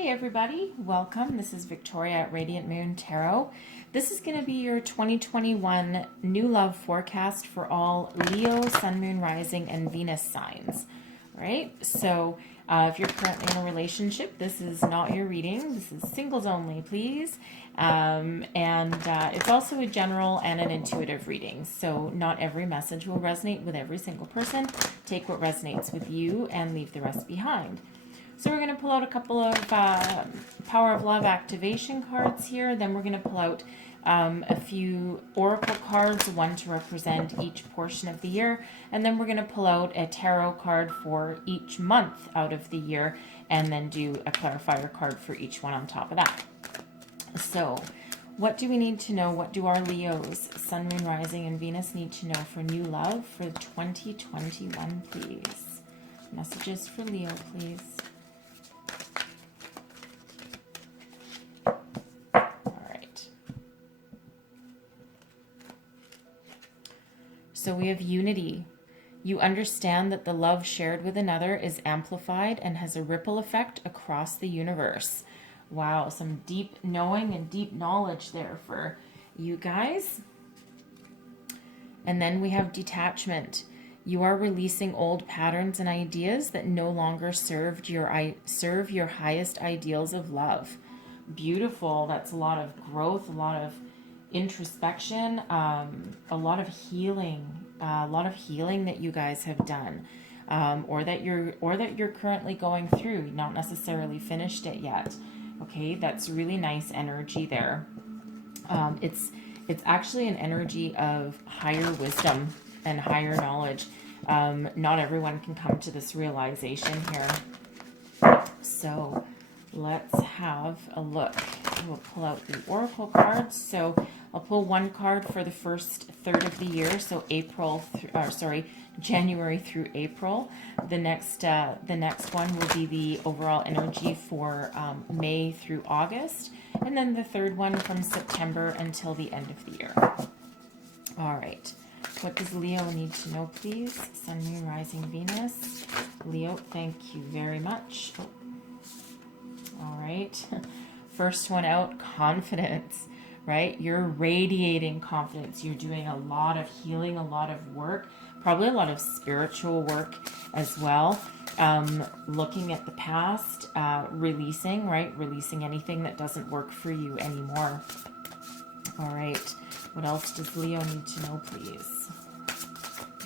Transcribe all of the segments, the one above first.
Hey everybody, welcome. This is Victoria at Radiant Moon Tarot. This is going to be your 2021 new love forecast for all Leo, Sun, Moon, Rising, and Venus signs. All right, so if you're currently in a relationship, this is not your reading. This is singles only, please. It's also a general and an intuitive reading. So not every message will resonate with every single person. Take what resonates with you and leave the rest behind. So we're going to pull out a couple of Power of Love activation cards here. Then we're going to pull out a few oracle cards, one to represent each portion of the year. And then we're going to pull out a tarot card for each month out of the year, and then do a clarifier card for each one on top of that. So what do we need to know? What do our Leos, Sun, Moon, Rising, and Venus need to know for new love for 2021, please? Messages for Leo, please. So we have unity. You understand that the love shared with another is amplified and has a ripple effect across the universe. Wow, some deep knowing and deep knowledge there for you guys. And then we have detachment. You are releasing old patterns and ideas that no longer serve your highest ideals of love. Beautiful. That's a lot of growth, a lot of introspection, a lot of healing that you guys have done, or that you're currently going through, not necessarily finished it yet. Okay, that's really nice energy there. It's actually an energy of higher wisdom and higher knowledge. Not everyone can come to this realization here. So let's have a look. We'll pull out the oracle cards. So I'll pull one card for the first third of the year, so January through April. The next one will be the overall energy for May through August, and then the third one from September until the end of the year. All right. What does Leo need to know, please? Sun, Moon, Rising, Venus. Leo, thank you very much. Oh. All right. First one out, confidence, right? You're radiating confidence. You're doing a lot of healing, a lot of work, probably a lot of spiritual work as well. Looking at the past, releasing, right? Releasing anything that doesn't work for you anymore. All right. What else does Leo need to know, please?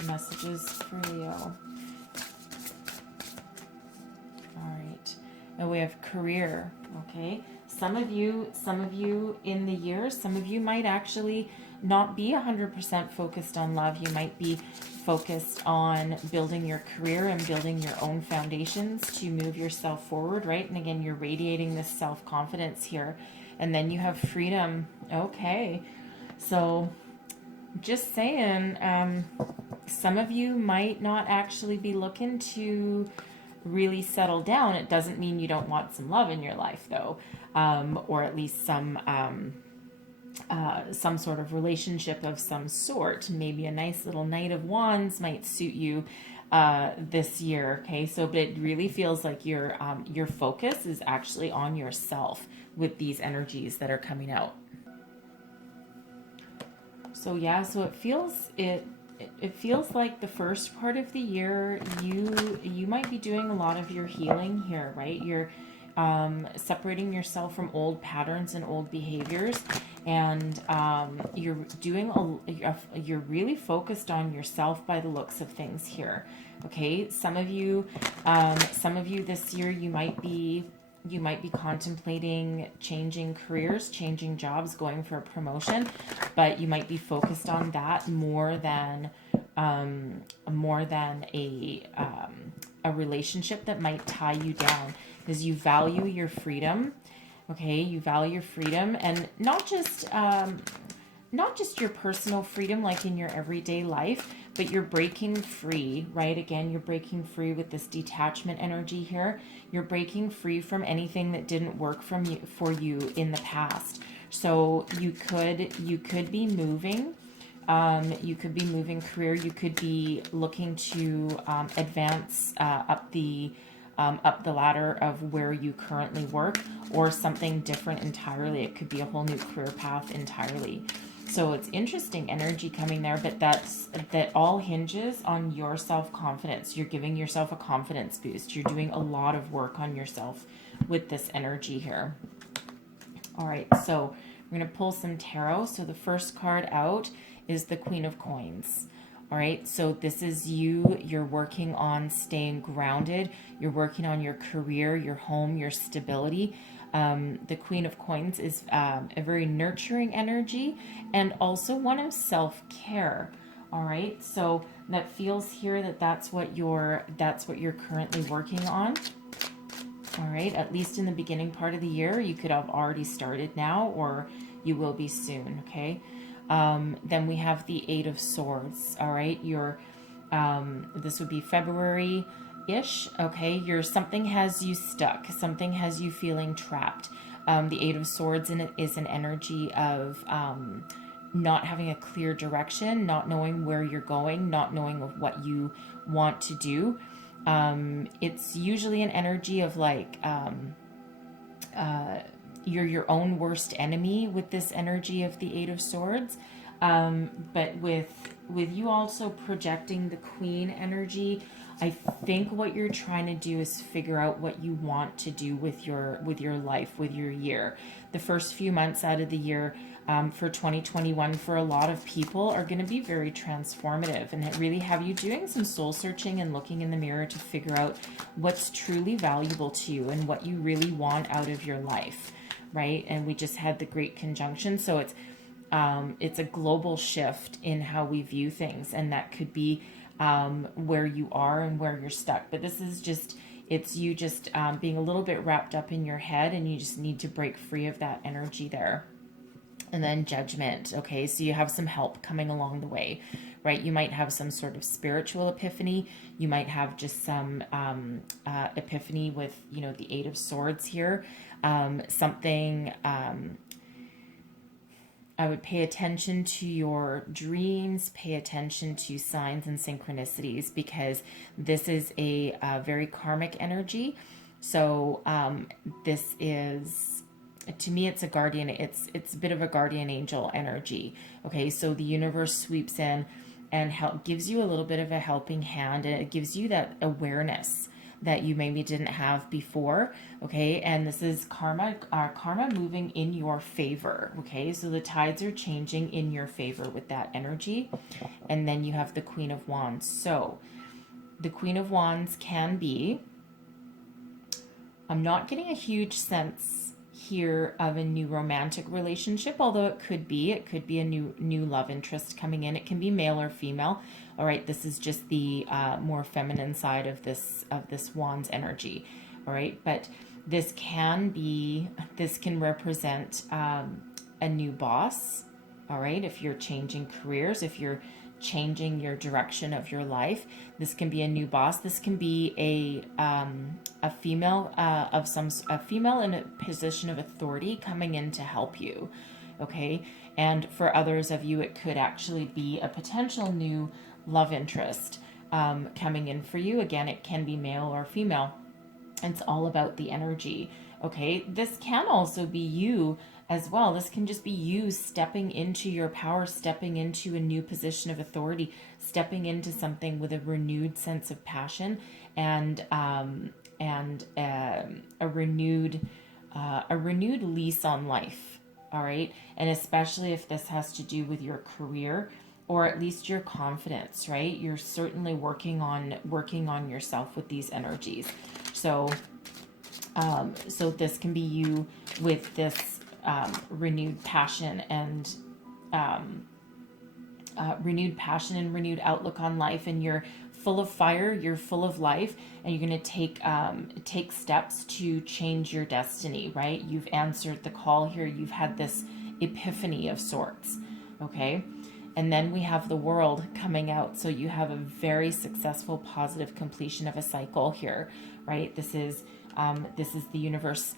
Messages for Leo. All right. And we have career, okay? Some of you in the year, some of you might actually not be 100% focused on love. You might be focused on building your career and building your own foundations to move yourself forward, right? And again, you're radiating this self-confidence here. And then you have freedom. Okay. So just saying, some of you might not actually be looking to really settle down. It doesn't mean you don't want some love in your life, though, or at least some sort of relationship of some sort. Maybe a nice little Knight of Wands might suit you this year. Okay, so but it really feels like your focus is actually on yourself with these energies that are coming out. So yeah, so it feels like the first part of the year you might be doing a lot of your healing here, right? You're separating yourself from old patterns and old behaviors, and you're really focused on yourself by the looks of things here. Okay, some of you this year you might be contemplating changing careers, changing jobs, going for a promotion, but you might be focused on that more than a relationship that might tie you down, because you value your freedom. Okay, you value your freedom, and not just your personal freedom like in your everyday life, but you're breaking free, right? Again, you're breaking free with this detachment energy here. You're breaking free from anything that didn't work for you in the past. So you could be moving. You could be moving career. You could be looking to advance up the up the ladder of where you currently work, or something different entirely. It could be a whole new career path entirely. So it's interesting energy coming there, but that all hinges on your self-confidence. You're giving yourself a confidence boost. You're doing a lot of work on yourself with this energy here. All right, so we're going to pull some tarot. So the first card out is the Queen of Coins. All right, so this is you. You're working on staying grounded. You're working on your career, your home, your stability. The Queen of Coins is a very nurturing energy, and also one of self-care. All right, so that feels here that that's what you're currently working on. All right, at least in the beginning part of the year, you could have already started now, or you will be soon. Okay. Then we have the Eight of Swords. All right, this would be February-ish. Okay, something has you stuck. Something has you feeling trapped. The Eight of Swords is an energy of not having a clear direction, not knowing where you're going, not knowing what you want to do. It's usually an energy of like you're your own worst enemy with this energy of the Eight of Swords. But with you also projecting the Queen energy, I think what you're trying to do is figure out what you want to do with your life, with your year. The first few months out of the year for 2021 for a lot of people are going to be very transformative, and really have you doing some soul searching and looking in the mirror to figure out what's truly valuable to you and what you really want out of your life. Right? And we just had the Great Conjunction, so it's a global shift in how we view things, and that could be where you are and where you're stuck. But this is it's you just being a little bit wrapped up in your head, and you just need to break free of that energy there. And then Judgment. Okay, so you have some help coming along the way, right? You might have some sort of spiritual epiphany. You might have just some epiphany with, the Eight of Swords here. Something, I would pay attention to your dreams, pay attention to signs and synchronicities, because this is a very karmic energy. So this is, to me, it's a guardian. It's a bit of a guardian angel energy. Okay, so the universe sweeps in and gives you a little bit of a helping hand, and it gives you that awareness that you maybe didn't have before. Okay, and this is karma moving in your favor. Okay, so the tides are changing in your favor with that energy. And then you have the Queen of Wands. So the Queen of Wands can be, I'm not getting a huge sense here of a new romantic relationship, although it could be a new love interest coming in. It can be male or female. All right, this is just the more feminine side of this Wands energy. All right, but this can represent a new boss. All right, if you're changing careers, if you're changing your direction of your life, this can be a new boss. This can be a female a female in a position of authority coming in to help you. Okay, and for others of you, it could actually be a potential new love interest coming in for you. Again, it can be male or female. It's all about the energy. Okay, this can also be you as well. This can just be you stepping into your power, stepping into a new position of authority, stepping into something with a renewed sense of passion and a renewed lease on life. All right, and especially if this has to do with your career, or at least your confidence, right? You're certainly working on yourself with these energies. So this can be you with this renewed passion and renewed outlook on life, and you're full of fire, you're full of life, and you're going to take steps to change your destiny, right? You've answered the call here. You've had this epiphany of sorts. Okay. And then we have the World coming out. So you have a very successful, positive completion of a cycle here, right? This is the universe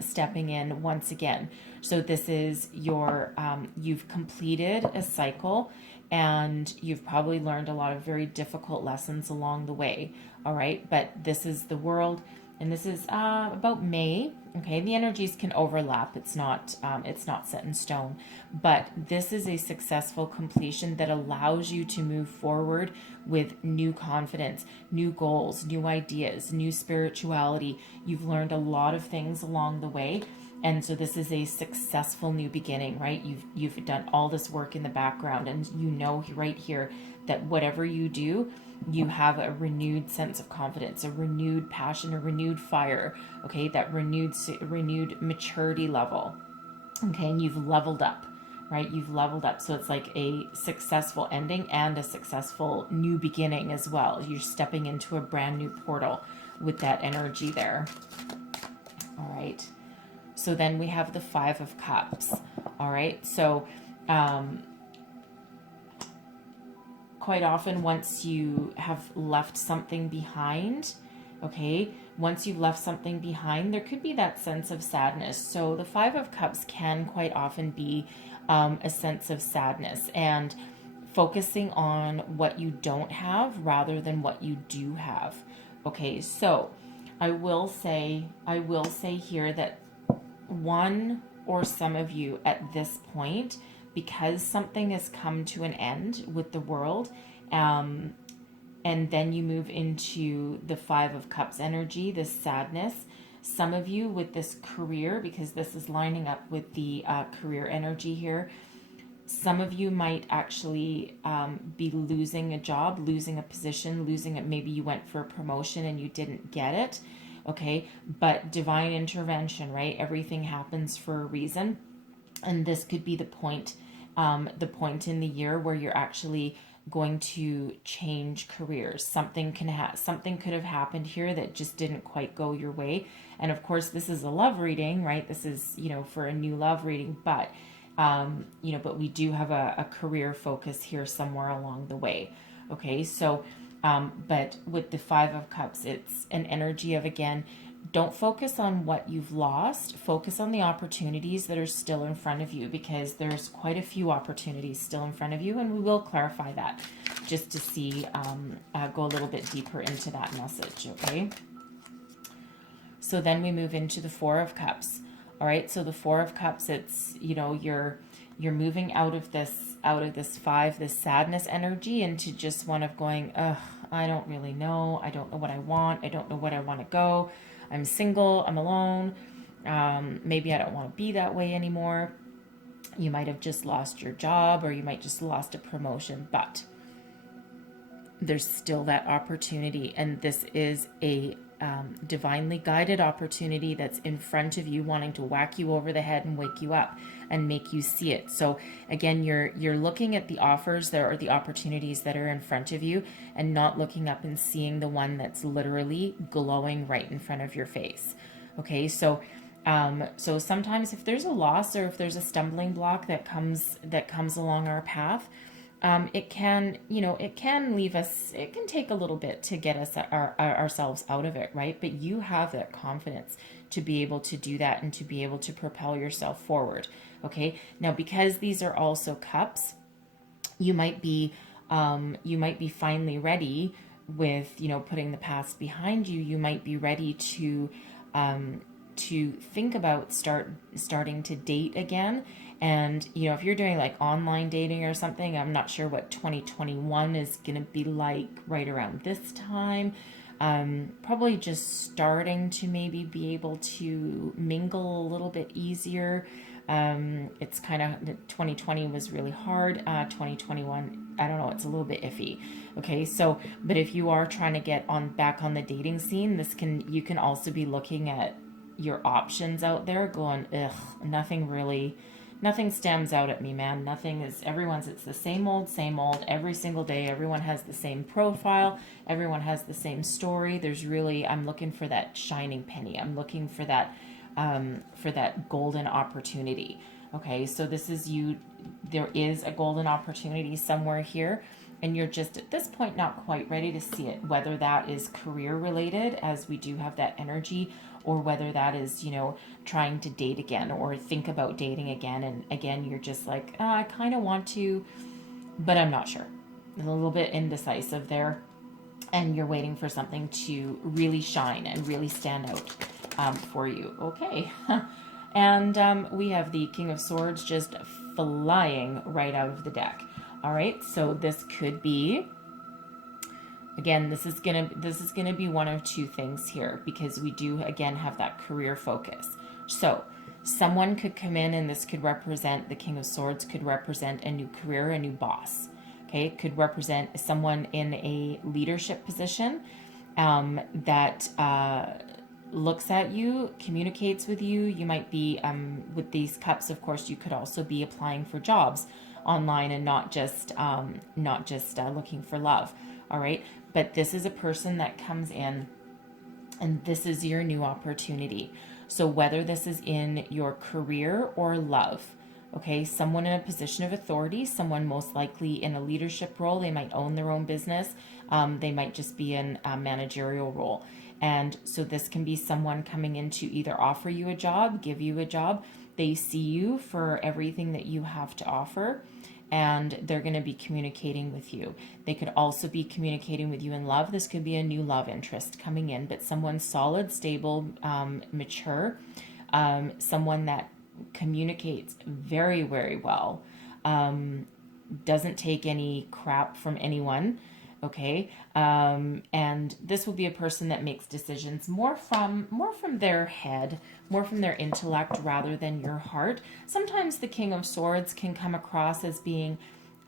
stepping in once again. So this is you've completed a cycle, and you've probably learned a lot of very difficult lessons along the way. All right, but this is the world, and this is about May. Okay, the energies can overlap. It's not set in stone, but this is a successful completion that allows you to move forward with new confidence, new goals, new ideas, new spirituality. You've learned a lot of things along the way. And so this is a successful new beginning, right? You've done all this work in the background, and you know right here that whatever you do, you have a renewed sense of confidence, a renewed passion, a renewed fire, okay? That renewed maturity level, okay? And you've leveled up, right? You've leveled up. So it's like a successful ending and a successful new beginning as well. You're stepping into a brand new portal with that energy there. All right. So then we have the Five of Cups. All right. So quite often once you have left something behind, okay, once you've left something behind, there could be that sense of sadness. So the Five of Cups can quite often be a sense of sadness and focusing on what you don't have rather than what you do have. Okay, so I will say here that one or some of you at this point, because something has come to an end with the world, and then you move into the Five of Cups energy, this sadness. Some of you with this career, because this is lining up with the career energy here, some of you might actually be losing a job, losing a position, losing it. Maybe you went for a promotion and you didn't get it. Okay, but divine intervention, right? Everything happens for a reason. And this could be the point in the year where you're actually going to change careers. Something could have happened here that just didn't quite go your way. And of course, this is a love reading, right? This is, for a new love reading, but but we do have a career focus here somewhere along the way. Okay, so but with the Five of Cups, it's an energy of, again, don't focus on what you've lost. Focus on the opportunities that are still in front of you, because there's quite a few opportunities still in front of you, and we will clarify that just to see, go a little bit deeper into that message, okay? So then we move into the Four of Cups. All right, so the Four of Cups, it's, you're moving out of this this sadness energy into just one of going, ugh, I don't really know. I don't know what I want. I don't know what I want to go. I'm single. I'm alone. Maybe I don't want to be that way anymore. You might have just lost your job, or you might just lost a promotion, but there's still that opportunity. And this is a divinely guided opportunity that's in front of you, wanting to whack you over the head and wake you up and make you see it. So again, you're looking at the offers there, or the opportunities that are in front of you, and not looking up and seeing the one that's literally glowing right in front of your face. Okay, so so sometimes if there's a loss, or if there's a stumbling block that comes along our path, it can leave us, it can take a little bit to get us ourselves out of it, right? But you have that confidence to be able to do that and to be able to propel yourself forward. Okay. Now, because these are also cups, you might be finally ready with, putting the past behind you. You might be ready to think about starting to date again. And, if you're doing like online dating or something, I'm not sure what 2021 is going to be like right around this time. Probably just starting to maybe be able to mingle a little bit easier. It's kind of, 2020 was really hard. 2021, I don't know, it's a little bit iffy. Okay, so, but if you are trying to get back on the dating scene, you can also be looking at your options out there going, ugh, nothing stands out at me, man. It's the same old every single day. Everyone has the same profile. Everyone has the same story. I'm looking for that shining penny. I'm looking for that golden opportunity. Okay, so there is a golden opportunity somewhere here, and you're just at this point not quite ready to see it, whether that is career related, as we do have that energy, or whether that is, trying to date again or think about dating again. And again, you're just like, I kind of want to but I'm not sure. A little bit indecisive there, and you're waiting for something to really shine and really stand out for you. Okay. And we have the King of Swords just flying right out of the deck. All right, so this could be, again, this is gonna be one of two things here, because we do again have that career focus. So someone could come in, and this could represent, the King of Swords could represent a new career, a new boss. Okay, it could represent someone in a leadership position that looks at you, communicates with you. You might be, with these cups, of course, you could also be applying for jobs online and not just looking for love. All right, but this is a person that comes in, and this is your new opportunity. So whether this is in your career or love, okay, someone in a position of authority, someone most likely in a leadership role, they might own their own business, they might just be in a managerial role. And so this can be someone coming in to either offer you a job, give you a job. They see you for everything that you have to offer, and they're going to be communicating with you. They could also be communicating with you in love. This could be a new love interest coming in, but someone solid, stable, mature, someone that communicates very, very well, doesn't take any crap from anyone. Okay, and this will be a person that makes decisions more from their head, more from their intellect rather than your heart. Sometimes the King of Swords can come across as being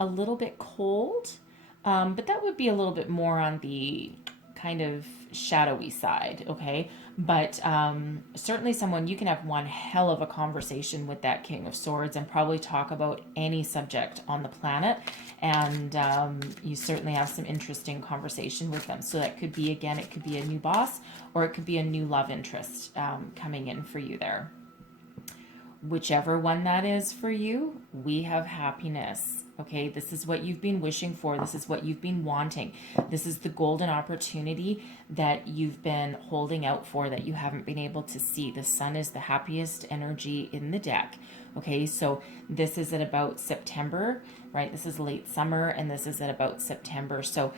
a little bit cold, but that would be a little bit more on the kind of shadowy side, okay? But certainly someone, you can have one hell of a conversation with that King of Swords and probably talk about any subject on the planet, and you certainly have some interesting conversation with them. So that could be, again, it could be a new boss, or it could be a new love interest coming in for you there. Whichever one that is for you, we have happiness. Okay, this is what you've been wishing for. This is what you've been wanting. This is the golden opportunity that you've been holding out for, that you haven't been able to see. The sun is the happiest energy in the deck. Okay, so this is at about September, right? This is late summer, and this is at about September. So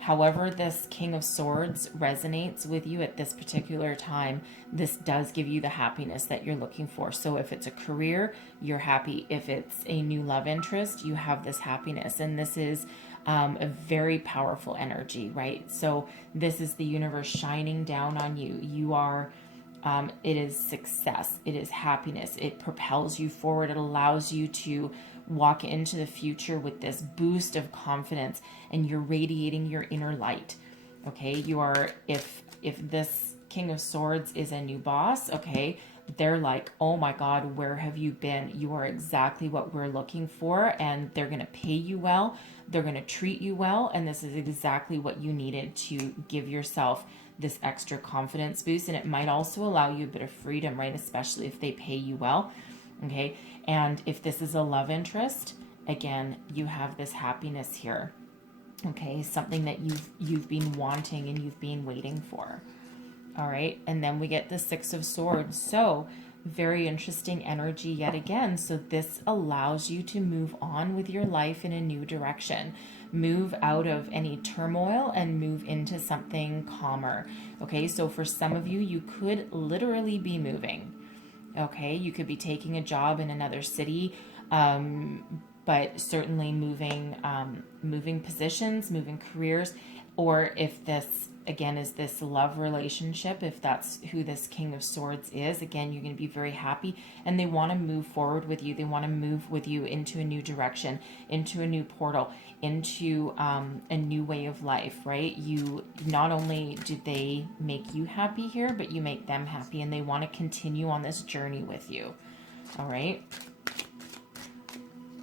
however this King of Swords resonates with you at this particular time, this does give you the happiness that you're looking for. So if it's a career, you're happy. If it's a new love interest, you have this happiness. And this is a very powerful energy, right? So this is the universe shining down on you. You are, it is success. It is happiness. It propels you forward. It allows you to walk into the future with this boost of confidence, and you're radiating your inner light. Okay, you are, if this King of Swords is a new boss, okay, they're like, oh my God, where have you been? You are exactly what we're looking for, and they're going to pay you well, they're going to treat you well, and this is exactly what you needed to give yourself this extra confidence boost. And it might also allow you a bit of freedom, right? Especially if they pay you well. Okay, and if this is a love interest, again, you have this happiness here. Okay, something that you've been wanting and you've been waiting for. All right, and then we get the Six of Swords. So very interesting energy yet again. So this allows you to move on with your life in a new direction. Move out of any turmoil and move into something calmer. Okay, so for some of you, you could literally be moving. Okay, you could be taking a job in another city, but certainly moving positions, moving careers, or if this, again, is this love relationship, if that's who this King of Swords is, again, you're going to be very happy, and they want to move forward with you. They want to move with you into a new direction, into a new portal, into a new way of life, right? You, not only do they make you happy here, but you make them happy, and they want to continue on this journey with you. All right.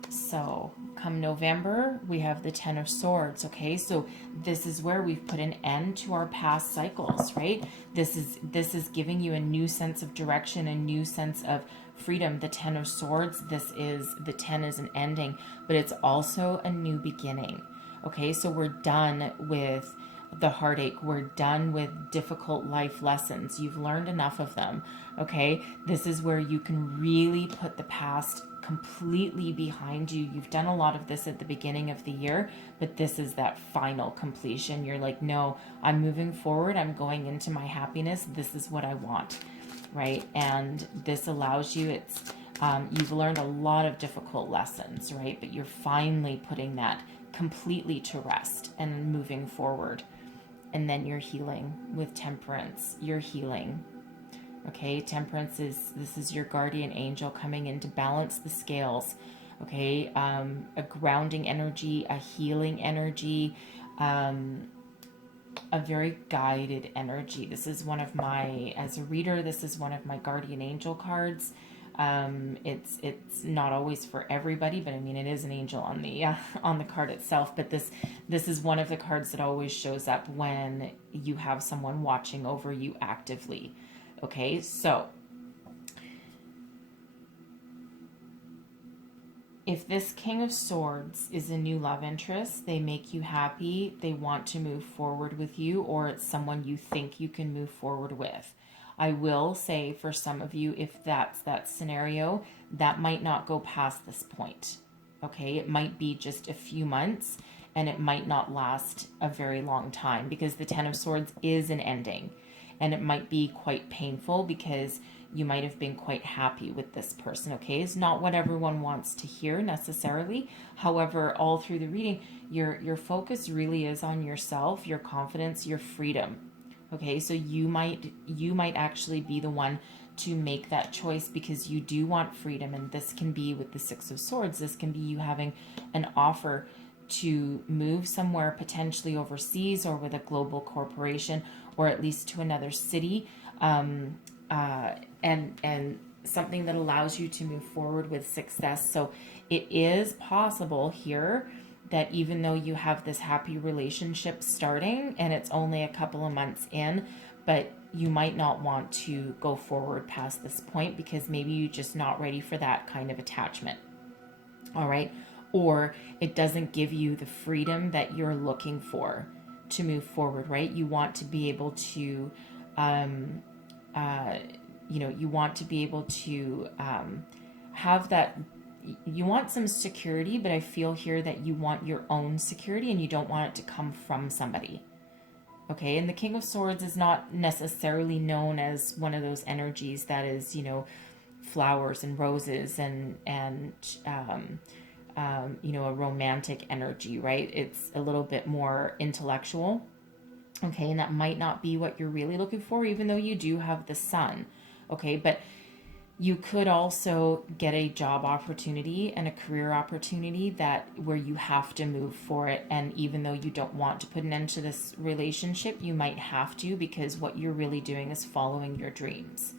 So come November, we have the Ten of Swords. Okay, so this is where we've put an end to our past cycles, right? This is giving you a new sense of direction, a new sense of freedom. The Ten of Swords, the 10 is an ending, but it's also a new beginning. Okay, so we're done with the heartache. We're done with difficult life lessons. You've learned enough of them. Okay. This is where you can really put the past completely behind you. You've done a lot of this at the beginning of the year, but this is that final completion. You're like, no, I'm moving forward. I'm going into my happiness. This is what I want. Right. And this allows you, you've learned a lot of difficult lessons, right? But you're finally putting that completely to rest and moving forward. And then you're healing with temperance. You're healing. Okay, temperance this is your guardian angel coming in to balance the scales. Okay, a grounding energy, a healing energy, a very guided energy. This is one of my, as a reader, this is one of my guardian angel cards. It's not always for everybody, but I mean, it is an angel on the card itself. But this is one of the cards that always shows up when you have someone watching over you actively. Okay, so if this King of Swords is a new love interest, they make you happy, they want to move forward with you, or it's someone you think you can move forward with. I will say for some of you, if that's that scenario, that might not go past this point. Okay, it might be just a few months and it might not last a very long time, because the Ten of Swords is an ending. And it might be quite painful because you might have been quite happy with this person, okay? It's not what everyone wants to hear necessarily. However, all through the reading, your focus really is on yourself, your confidence, your freedom, okay? So you might actually be the one to make that choice because you do want freedom. And this can be with the Six of Swords. This can be you having an offer to move somewhere, potentially overseas or with a global corporation, or at least to another city, and something that allows you to move forward with success. So it is possible here that even though you have this happy relationship starting and it's only a couple of months in, but you might not want to go forward past this point because maybe you're just not ready for that kind of attachment. All right. Or it doesn't give you the freedom that you're looking for to move forward, right? You want to be able to, you want to be able to have that, you want some security, but I feel here that you want your own security and you don't want it to come from somebody. Okay, and the King of Swords is not necessarily known as one of those energies that is, flowers and roses and a romantic energy, right? It's a little bit more intellectual. Okay, and that might not be what you're really looking for, even though you do have the sun. Okay, but you could also get a job opportunity and a career opportunity where you have to move for it. And even though you don't want to put an end to this relationship, you might have to, because what you're really doing is following your dreams.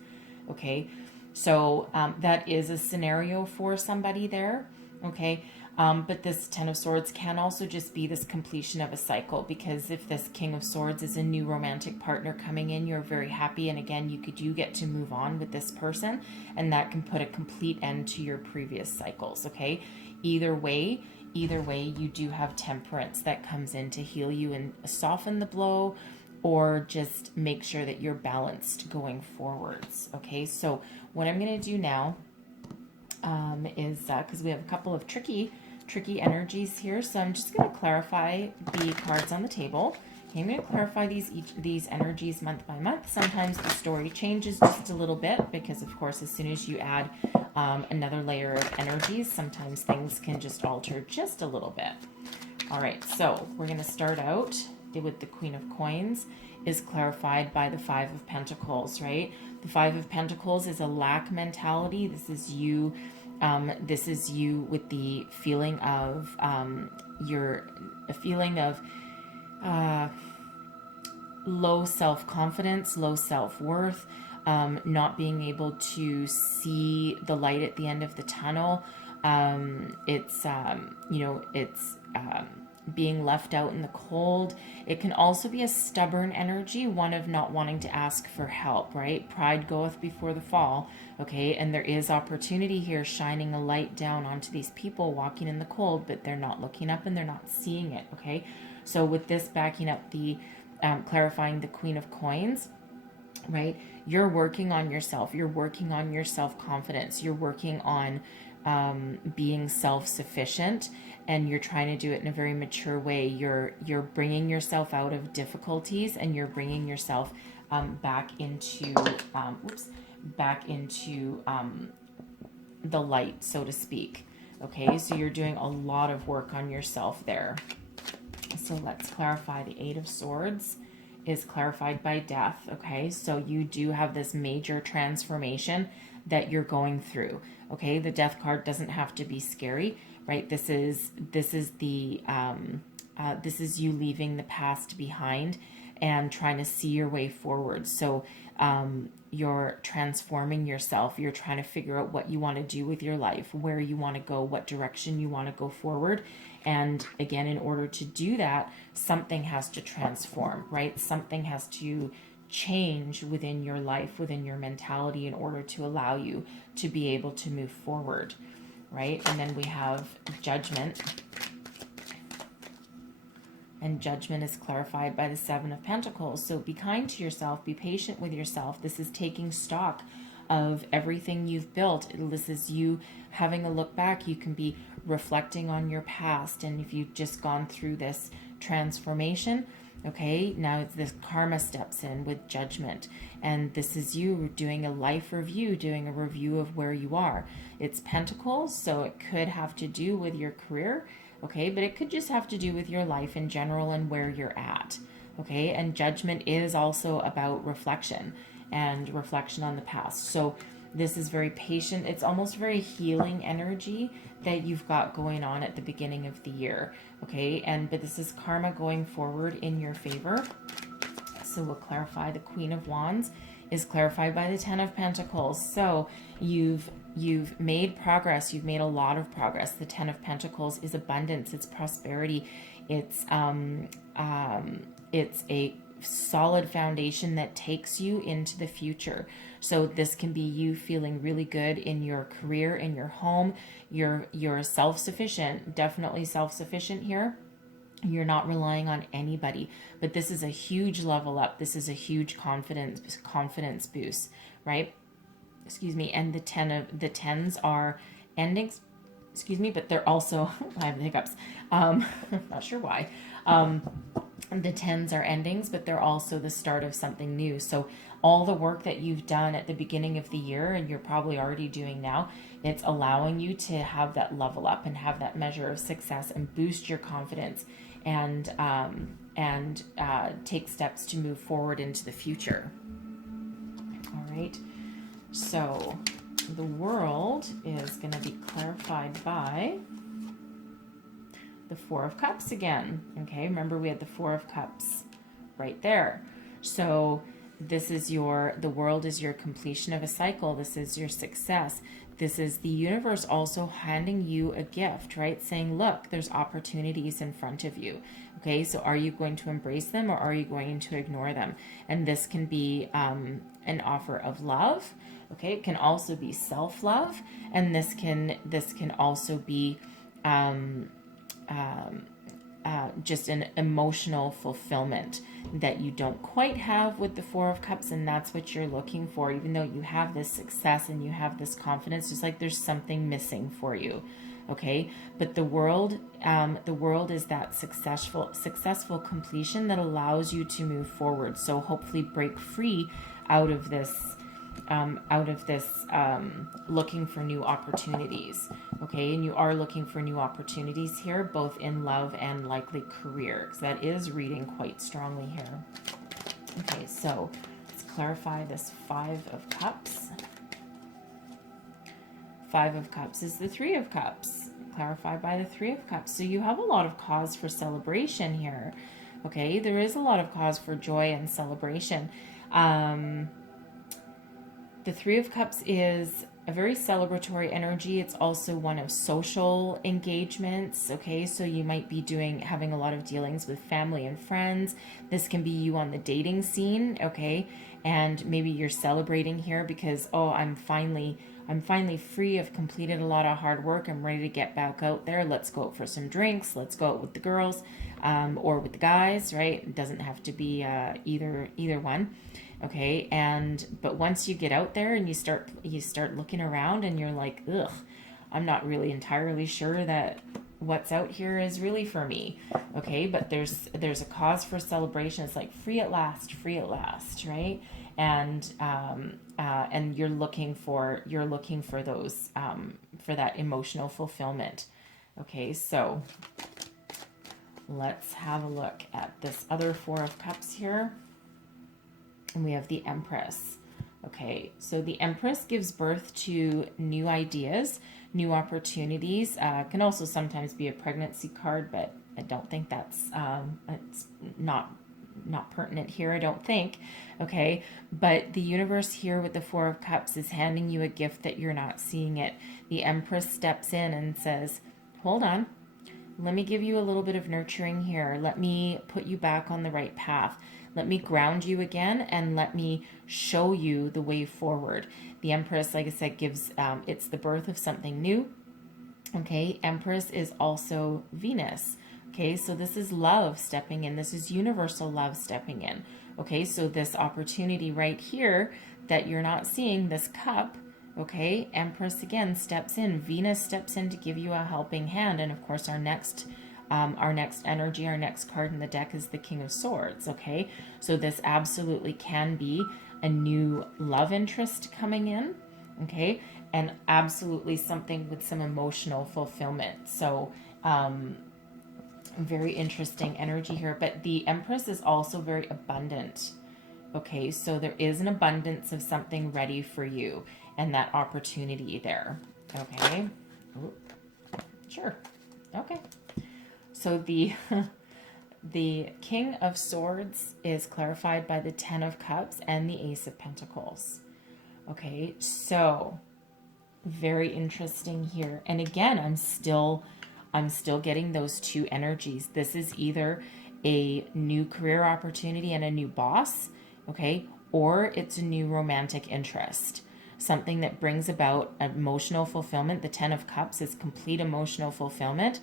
Okay, so that is a scenario for somebody there. Okay, but this Ten of Swords can also just be this completion of a cycle, because if this King of Swords is a new romantic partner coming in, you're very happy, and again, you get to move on with this person, and that can put a complete end to your previous cycles. Okay, either way, you do have temperance that comes in to heal you and soften the blow, or just make sure that you're balanced going forwards. Okay, so what I'm going to do now is because we have a couple of tricky energies here, so I'm just going to clarify the cards on the table. Okay, I'm going to clarify these energies month by month. Sometimes the story changes just a little bit because, of course, as soon as you add another layer of energies, sometimes things can just alter just a little bit. All right, so we're going to start out with the Queen of Coins is clarified by the Five of Pentacles, right? The Five of Pentacles is a lack mentality. This is you with the feeling of low self-confidence, low self-worth, not being able to see the light at the end of the tunnel. It's being left out in the cold. It can also be a stubborn energy, one of not wanting to ask for help, right? Pride goeth before the fall, okay? And there is opportunity here, shining a light down onto these people walking in the cold, but they're not looking up and they're not seeing it, okay? So with this backing up the clarifying the Queen of Coins, right? You're working on yourself. You're working on your self-confidence. You're working on being self-sufficient, and you're trying to do it in a very mature way. You're bringing yourself out of difficulties, and you're bringing yourself back into the light, so to speak. Okay, so you're doing a lot of work on yourself there. So let's clarify. The Eight of Swords is clarified by death. Okay, so you do have this major transformation that you're going through. Okay, the Death card doesn't have to be scary, right? This is the this is you leaving the past behind and trying to see your way forward. So you're transforming yourself. You're trying to figure out what you want to do with your life, where you want to go, what direction you want to go forward. And again, in order to do that, something has to transform, right? Something has to change within your life, within your mentality, in order to allow you to be able to move forward, right? And then we have Judgment. And Judgment is clarified by the Seven of Pentacles. So be kind to yourself, be patient with yourself. This is taking stock of everything you've built. This is you having a look back. You can be reflecting on your past, and if you've just gone through this transformation, okay, now this karma steps in with Judgment, and this is you doing a life review, doing a review of where you are. It's Pentacles, so it could have to do with your career, okay, but it could just have to do with your life in general and where you're at, okay. And Judgment is also about reflection and reflection on the past. So this is very patient. It's almost very healing energy that you've got going on at the beginning of the year, okay. But this is karma going forward in your favor. So we'll clarify. The Queen of Wands is clarified by the Ten of Pentacles. So you've made progress. You've made a lot of progress. The Ten of Pentacles is abundance. It's prosperity. It's a solid foundation that takes you into the future. So this can be you feeling really good in your career, in your home. You're self-sufficient, definitely self-sufficient here. You're not relying on anybody, but this is a huge level up. This is a huge confidence boost, right? Excuse me. And the tens are endings, excuse me, but they're also, I have the hiccups. Not sure why. The tens are endings, but they're also the start of something new. So all the work that you've done at the beginning of the year, and you're probably already doing now, it's allowing you to have that level up and have that measure of success and boost your confidence and take steps to move forward into the future. All right. So the World is going to be clarified by the Four of Cups again. Okay, remember we had the Four of Cups right there. So this is the World is your completion of a cycle. This is your success. This is the universe also handing you a gift, right? Saying, look, there's opportunities in front of you. Okay, so are you going to embrace them or are you going to ignore them? And this can be an offer of love. Okay, it can also be self-love, and this can also be just an emotional fulfillment that you don't quite have with the Four of Cups, and that's what you're looking for. Even though you have this success and you have this confidence, just like there's something missing for you. Okay, but the world is that successful completion that allows you to move forward. So hopefully break free out of this looking for new opportunities. Okay, and you are looking for new opportunities here, both in love and likely career, because that is reading quite strongly here. Okay, so let's clarify this Five of Cups. Five of Cups is the Three of Cups, clarified by the Three of Cups. So you have a lot of cause for celebration here. Okay, there is a lot of cause for joy and celebration. The Three of Cups is a very celebratory energy. It's also one of social engagements. Okay, so you might be having a lot of dealings with family and friends. This can be you on the dating scene. Okay, and maybe you're celebrating here because, oh, I'm finally free. I've completed a lot of hard work. I'm ready to get back out there. Let's go out for some drinks. Let's go out with the girls. or with the guys, right? It doesn't have to be either one. Okay, but once you get out there and you start looking around and you're like, ugh, I'm not really entirely sure that what's out here is really for me. Okay, but there's a cause for celebration. It's like free at last, right? And you're looking for those for that emotional fulfillment. Okay, so let's have a look at this other Four of Cups here. And we have the Empress. Okay, so the Empress gives birth to new ideas, new opportunities. Can also sometimes be a pregnancy card, but I don't think that's it's not pertinent here, I don't think. Okay, but the universe here with the Four of Cups is handing you a gift that you're not seeing it. The Empress steps in and says, hold on, let me give you a little bit of nurturing here. Let me put you back on the right path. Let me ground you again and let me show you the way forward. The Empress, like I said, gives, it's the birth of something new. Okay, Empress is also Venus. Okay, so this is love stepping in. This is universal love stepping in. Okay, so this opportunity right here that you're not seeing, this cup, okay, Empress again steps in. Venus steps in to give you a helping hand. And of course, our next energy, our next card in the deck is the King of Swords, okay? So this absolutely can be a new love interest coming in, okay? And absolutely something with some emotional fulfillment. So very interesting energy here. But the Empress is also very abundant, okay? So there is an abundance of something ready for you and that opportunity there, okay? Ooh, sure, okay. So the King of Swords is clarified by the Ten of Cups and the Ace of Pentacles. Okay, so very interesting here. And again, I'm still getting those two energies. This is either a new career opportunity and a new boss, okay, or it's a new romantic interest. Something that brings about emotional fulfillment. The Ten of Cups is complete emotional fulfillment.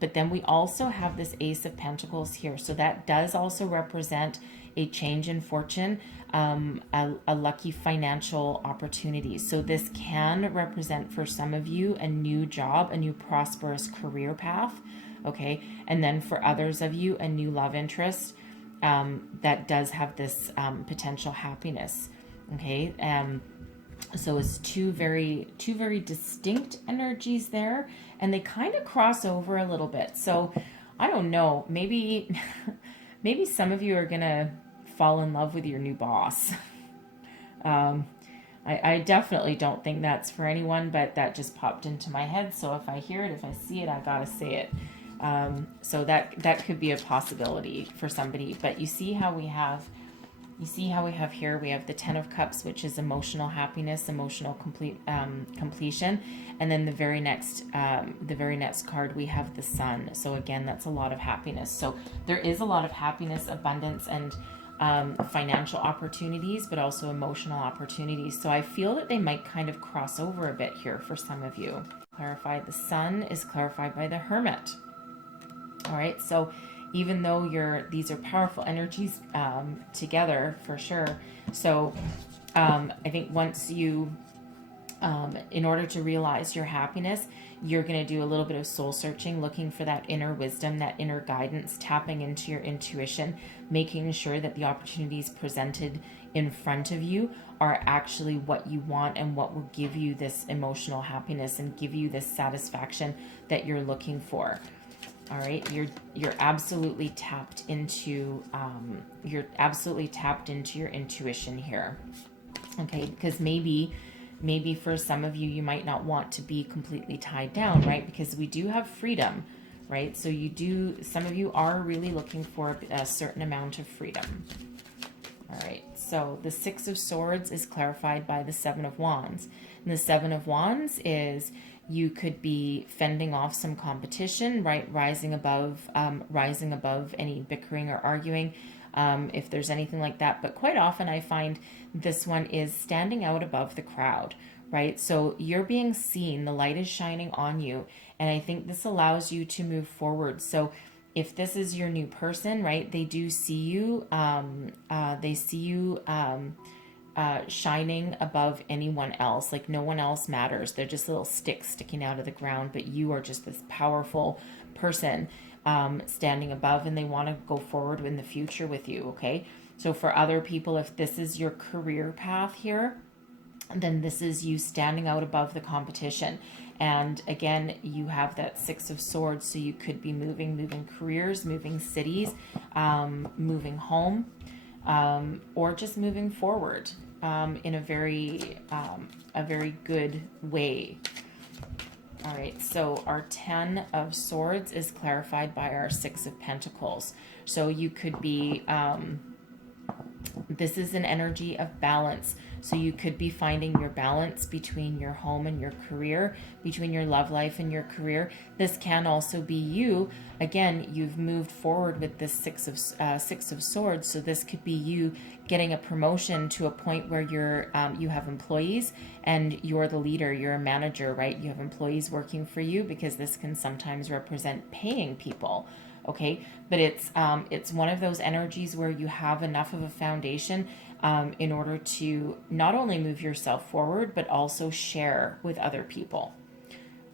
But then we also have this Ace of Pentacles here. So that does also represent a change in fortune, a lucky financial opportunity. So this can represent for some of you a new job, a new prosperous career path. Okay. And then for others of you, a new love interest that does have this potential happiness. Okay. So it's two very distinct energies there, and they kind of cross over a little bit. So I don't know, maybe some of you are gonna fall in love with your new boss. I definitely don't think that's for anyone, but that just popped into my head. So if I hear it, if I see it, I gotta say it. So that could be a possibility for somebody. But you see how we have here, we have the Ten of Cups, which is emotional happiness, emotional completion. And then the very next card, we have the Sun. So again, that's a lot of happiness. So there is a lot of happiness, abundance, and financial opportunities, but also emotional opportunities. So I feel that they might kind of cross over a bit here for some of you. Clarified, the Sun is clarified by the Hermit. All right, so even though these are powerful energies together for sure. So I think once you, in order to realize your happiness, you're going to do a little bit of soul searching, looking for that inner wisdom, that inner guidance, tapping into your intuition, making sure that the opportunities presented in front of you are actually what you want and what will give you this emotional happiness and give you this satisfaction that you're looking for. All right, you're absolutely tapped into your intuition here. Okay, because maybe for some of you, you might not want to be completely tied down, right? Because we do have freedom, right? So some of you are really looking for a certain amount of freedom. All right, so the Six of Swords is clarified by the Seven of Wands. And the Seven of Wands is you could be fending off some competition, right? Rising above any bickering or arguing, if there's anything like that. But quite often I find this one is standing out above the crowd, right? So you're being seen, the light is shining on you. And I think this allows you to move forward. So if this is your new person, right, they do see you, shining above anyone else. Like no one else matters. They're just little sticks sticking out of the ground, but you are just this powerful person standing above, and they want to go forward in the future with you, okay? So for other people, if this is your career path here, then this is you standing out above the competition. And again, you have that Six of Swords, so you could be moving careers, moving cities, moving home, or just moving forward in a very good way. All right, so our 10 of Swords is clarified by our 6 of Pentacles. So you could be, this is an energy of balance. So you could be finding your balance between your home and your career, between your love life and your career. This can also be you. Again, you've moved forward with this Six of Swords. So this could be you getting a promotion to a point where you're you have employees and you're the leader, you're a manager, right? You have employees working for you, because this can sometimes represent paying people. Okay, but it's one of those energies where you have enough of a foundation in order to not only move yourself forward, but also share with other people.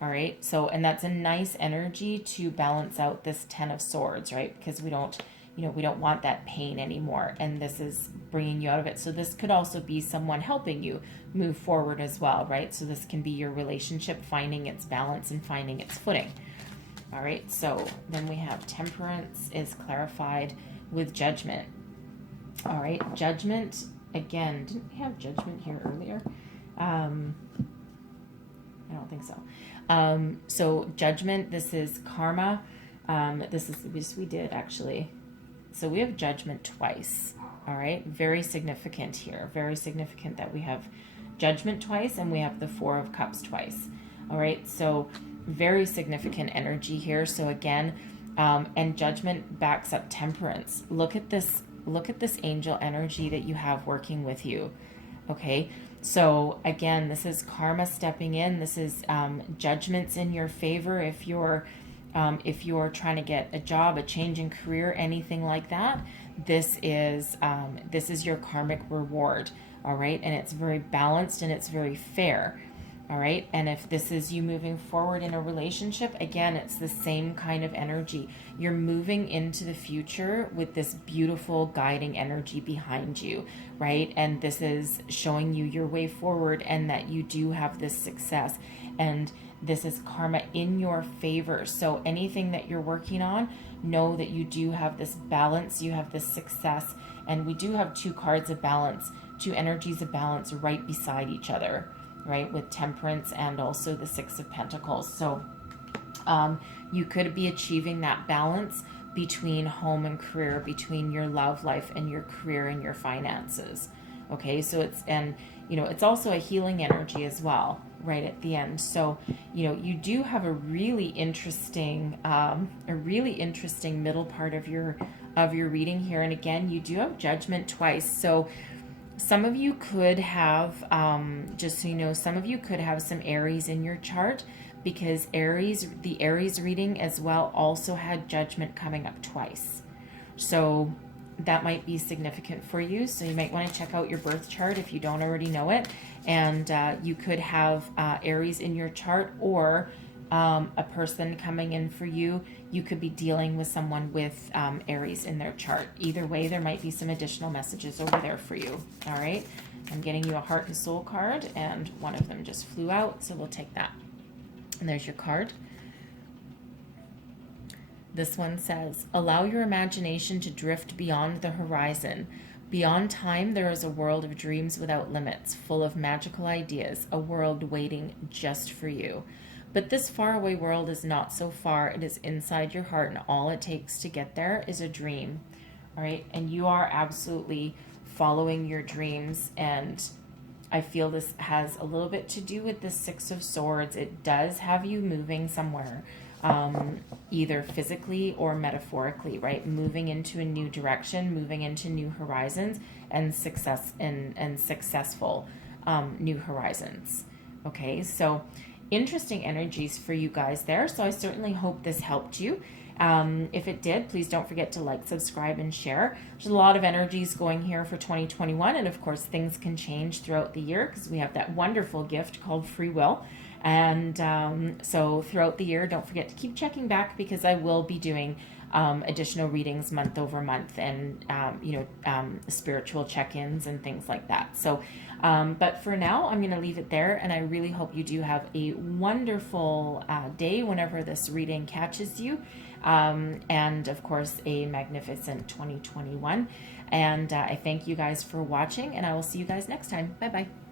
All right, so, and that's a nice energy to balance out this 10 of Swords, right? Because we don't want that pain anymore, and this is bringing you out of it. So this could also be someone helping you move forward as well, right? So this can be your relationship finding its balance and finding its footing. All right, so then we have Temperance is clarified with Judgment. All right, Judgment, again, didn't we have Judgment here earlier? I don't think so. So Judgment, this is karma. We did actually. So we have Judgment twice. All right, very significant here. Very significant that we have Judgment twice and we have the Four of Cups twice. All right, so very significant energy here. So again, and Judgment backs up Temperance. Look at this angel energy that you have working with you. Okay, so again, this is karma stepping in. This is judgments in your favor if you're trying to get a job, a change in career, anything like that. This is your karmic reward. All right, and it's very balanced and it's very fair. All right, and if this is you moving forward in a relationship, again, it's the same kind of energy. You're moving into the future with this beautiful guiding energy behind you, right? And this is showing you your way forward and that you do have this success. And this is karma in your favor. So anything that you're working on, know that you do have this balance, you have this success. And we do have two cards of balance, two energies of balance right beside each other, right, with Temperance and also the Six of Pentacles. So you could be achieving that balance between home and career, between your love life and your career and your finances. Okay, so it's also a healing energy as well, right at the end. So you do have a really interesting middle part of your reading here. And again, you do have Judgment twice. So some of you could have, just so you know, some of you could have some Aries in your chart, because the Aries reading as well also had Judgment coming up twice. So that might be significant for you. So you might want to check out your birth chart if you don't already know it. And you could have Aries in your chart, or a person coming in for you. You could be dealing with someone with Aries in their chart. Either way, there might be some additional messages over there for you. All right, I'm getting you a Heart and Soul card, and one of them just flew out, so we'll take that. And there's your card. This one says, allow your imagination to drift beyond the horizon. Beyond time, there is a world of dreams without limits, full of magical ideas, a world waiting just for you. But this faraway world is not so far. It is inside your heart, and all it takes to get there is a dream. All right, and you are absolutely following your dreams, and I feel this has a little bit to do with the Six of Swords. It does have you moving somewhere, either physically or metaphorically, right? Moving into a new direction, moving into new horizons, and successful new horizons. Okay, so interesting energies for you guys there. So I certainly hope this helped you. If it did, please don't forget to like, subscribe, and share. There's a lot of energies going here for 2021, and of course things can change throughout the year because we have that wonderful gift called free will. And so throughout the year, don't forget to keep checking back, because I will be doing additional readings month over month, and spiritual check-ins and things like that. So but for now, I'm going to leave it there, and I really hope you do have a wonderful day whenever this reading catches you, and of course a magnificent 2021. And I thank you guys for watching, and I will see you guys next time. Bye bye.